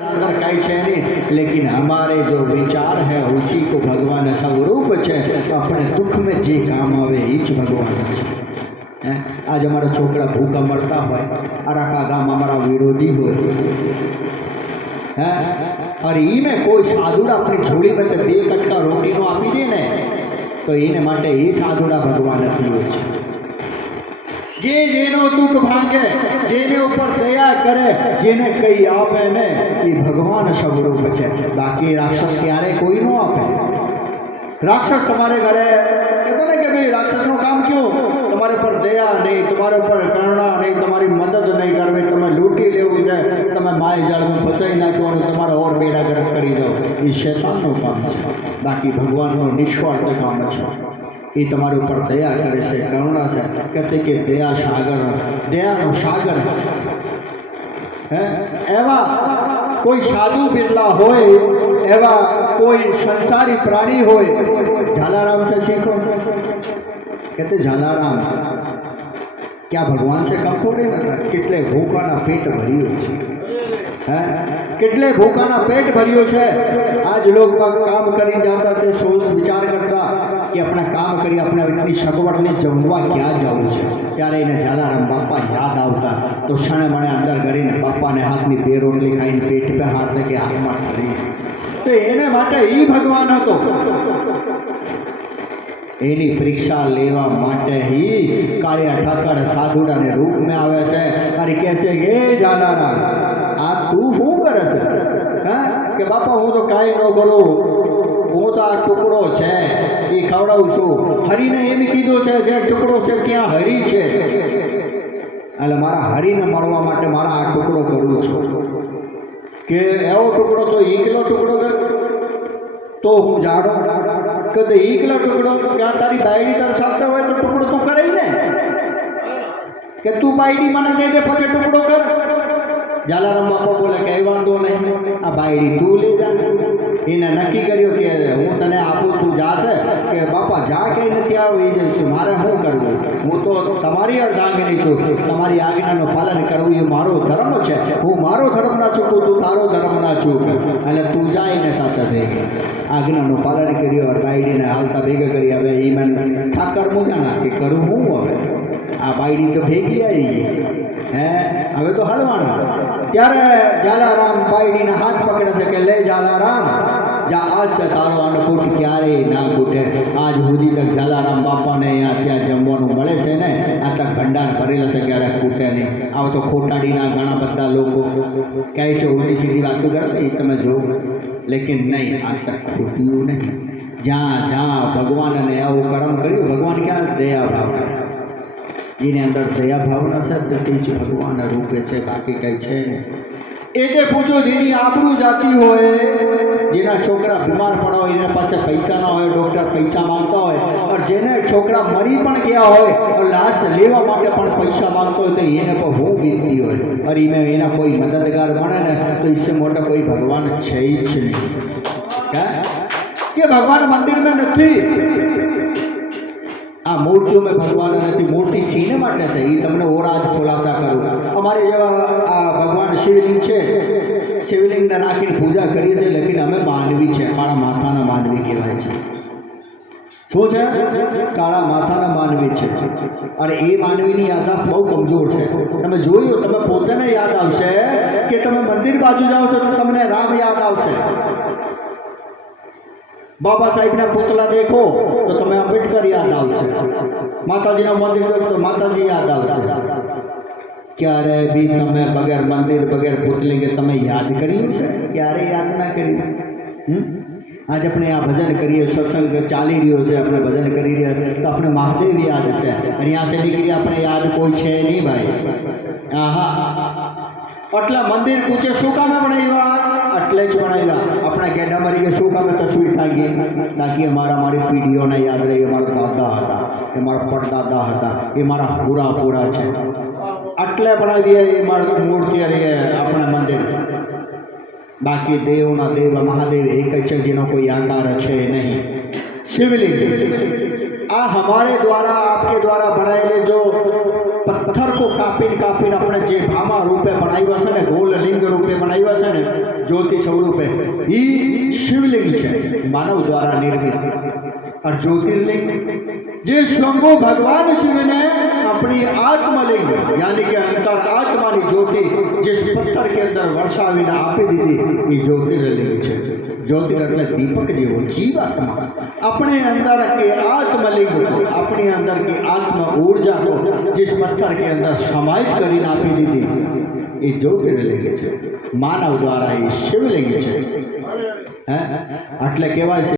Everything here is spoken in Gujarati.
अंदर कई है नहीं, लेकिन हमारे जो विचार है उसी को भगवान स्वरूप है। अपने दुख में जे काम आवे हीच भगवान है। आज हमारा छोकरा भूखा मरता हो और आखा गाम हमारा विरोधी हो और ई में कोई साधुड़ा अपनी झोली में तो 2 कटका रोटी नो आपी दे ने तो એને માટે એ સાધુડા ભગવાન થયો છે। જે જેનો દુઃખ ભાંગે, જેને ઉપર દયા કરે, જેને કઈ આપે ને એ ભગવાન સ્વરૂપ છે। બાકી રાક્ષસ ક્યારે કોઈ નો આપે। રાક્ષસ તમારે ઘરે કહેતો ને કે ભાઈ રાક્ષસનું કામ ક્યું, તમારે પર દયા નહીં, તમારે પર કરુણા નહીં, તમારી મદદ નહીં કરવી, તમે લૂંટી લેવું છે, તમે માય જાળમાં ફસાઈ નાખવાનું, તમારા ઓર બેડા ગરક કરી દો, એ શૈતાનનું કામ છે। બાકી ભગવાનનું નિસ્વાર્થ કામ છે। એ તમારી ઉપર દયા કરે છે, કરુણા છે। કહે કે દયા સાગર, દયાનો સાગર હે એવા કોઈ સાધુ બિરલા હોય, એવા કોઈ સંસારી પ્રાણી હોય। झालाराम से सीखो, कहते झालाराम क्या भगवान से कम थोड़े नता। કેટલે ભૂખાના પેટ ભર્યું છે, હે કેટલે ભૂખાના પેટ ભર્યું છે। आज लोग काम કરી जाता थे, सोच विचार करता कि अपना काम करी, अपना इतनी सगवड़ में जमवा क्या जाऊँ છે। ત્યારે એને झालाराम बापा याद આવતા તો ક્ષણે મને અંદર કરીને બાપાને હાથની 2 રોટલી ખાઈને પેટ पे હાથ કે હાથમાં ઠરી તો એને માટે ઈ ભગવાન હતો। એની પરીક્ષા લેવા માટે ही કાળિયા ઠાકર સાધુડાને રૂપ में આવે છે અને કહે છે કે झालाराम આ તું શું કરે છે? હા કે બાપા હું તો કાંઈ ન કરું, હું તો આ ટુકડો છે એ ખવડાવું છું। હરિને એમ કીધું છે જે ટુકડો છે ત્યાં હરિ છે, એટલે મારા હરિને મળવા માટે મારા આ ટુકડો કરવું છું। કે એવો ટુકડો તો એકલો ટુકડો કર તો હું જાડો કદે એકલો ટુકડો ક્યાં તારી બાયડી તાર સાથે હોય તો ટુકડો તું કરે ને કે તું બાયડી મને દે દે પછી ટુકડો કર। झालाराम बापा बोले कई वांधो नहीं, आ बायडी तू ले जा। એને નક્કી કર્યું કે હું તને આપું, તું જાશે કે બાપા જા કે નથી આવી જઈશું, મારે શું કરવું, હું તો તમારી અર્ધાંગની છું, તમારી આજ્ઞાનું પાલન કરવું એ મારો ધર્મ છે। હું મારો ધર્મ ના ચૂકું, તું તારો ધર્મ ના ચૂક, એટલે તું જાઈને સાથે ભેગી આજ્ઞાનું પાલન કર્યું और બાયડીને હાલતા ભેગા કરી। હવે એ મને ઠાકર મૂક્યા કે કરું હું, હવે આ બાયડી તો ભેગી આવી હે, હવે તો હલવાના। ત્યારે झालाराम બાયડીના હાથ પકડે છે કે લે झालाराम જા, આજ से તારો અન્નકૂટ ક્યારેય ના ખૂટે। આજ સુધી તક झालाराम બાપાને અહીંયા ત્યાં જમવાનું મળે છે ને, આ તક ભંડાર ભરેલો છે, ક્યારે ખૂટે નહીં। આવ તો ખોટાડીના ઘણા બધા લોકો કહે છે ઉલટી સીધી વાતો કરે એ તમે જો, લેકિન નહીં, આજ તક ખૂટ્યું નહીં। જ્યાં જ્યાં ભગવાનને આવું કર્મ કર્યું, ભગવાન ક્યાં દયા ભાવ, જેની અંદર દયા ભાવના છે તે જ ભગવાન રૂપે છે, બાકી કંઈ છે નહીં। એટલે પૂછો જેની આબરૂ જાતી હોય, જેના છોકરા બીમાર પડ્યા હોય, એના પાસે પૈસા ના હોય, ડૉક્ટર પૈસા માંગતા હોય, और જેને છોકરા મરી પણ ગયા હોય और લાશ લેવા માટે પણ પૈસા માંગતો હોય, તો એને પર હું વીતતી હોય और એમાં એના કોઈ મદદગાર મળે ને તો इससे મોટા કોઈ ભગવાન છે જ નહીં। કે ભગવાન મંદિર में નથી, આ મૂર્તિઓ में भगवान नहीं, मूर्ति सीने માટે છે। એ તમને और आज खुलासा करूँ। અમારે જેવા આ ભગવાન શિવલિંગ છે, શિવલિંગને રાખીને પૂજા કરીએ છીએ, લેकिन અમે માનવી છે, કાળા માથાના માનવી કહેવાય છે। શું છે? કાળા માથાના માનવી છે। અને એ માનવીની યાદદાસ્ત બહુ કમજોર છે। તમે જોયું, તમે પોતાને યાદ આવશે કે તમે મંદિર બાજુ જાઓ છો તો તમને રામ યાદ આવશે, बाबा साहेब ना पुतला देखो तो तुम्हें अंबेडकर याद आवशे, माताजी मंदिर देखो तो माताजी याद आवशे। क्यारे भी तमे बगैर मंदिर बगैर पुतले के तमे याद करियो छे? क्यारे याद ना करियो। आज अपने आ भजन करिए, सत्संग चाली रह्यो छे, अपने भजन करी रह्या तो अपने महादेव याद छे, अने यहाँ से निकली अपने याद कोई छे नहीं भाई। आहा आटला मंदिर पूछे शू कामे बनाव्या, એટલે જ બનાવ્યા। આપણા ગેડા મરી ગયા શું કામે તસવીર ટાંગી, તાકી અમારા મારી પીઢીઓને યાદ રહે, અમારા દાદા હતા, એ મારા પડદાદા હતા, એ મારા પૂરા પૂરા છે, આટલે બનાવીએ એ મારી મૂર્તિ રહી આપણા મંદિર। બાકી દેવના દેવ મહાદેવ એક જ છે, જેનો કોઈ આકાર છે નહીં। शिवलिंग आ हमारे द्वारा आपके द्वारा बनाए जो પથ્થર કો કાપીને કાપીને આપણે જે ભામા રૂપે બનાવ્યા છે ને, ગોલ લિંગ રૂપે બનાવ્યા છે ને, જ્યોતિ સ્વરૂપે, એ શિવલિંગ છે, માનવ દ્વારા નિર્મિત। और ज्योतिर्लिंग જે સ્વયંભૂ ભગવાન શિવને अपनी आत्मलिंग यानी कि अंतर आत्मा की ज्योति जिस पत्थर के अंदर वर्षावीने आपी दीधी ये ज्योतिर्लिंग है। ज्योतिर એટલે दीपक જેવો जीवात्मा अपने अंदर के आत्मलिंग को, अपने अंदर की आत्म ऊर्जा को जिस पत्थर के अंदर समाहित કરીને આપી દીધી ये ज्योतिर्लिंग है। मानव द्वारा ये शिवलिंग है। એટલે કહેવાય છે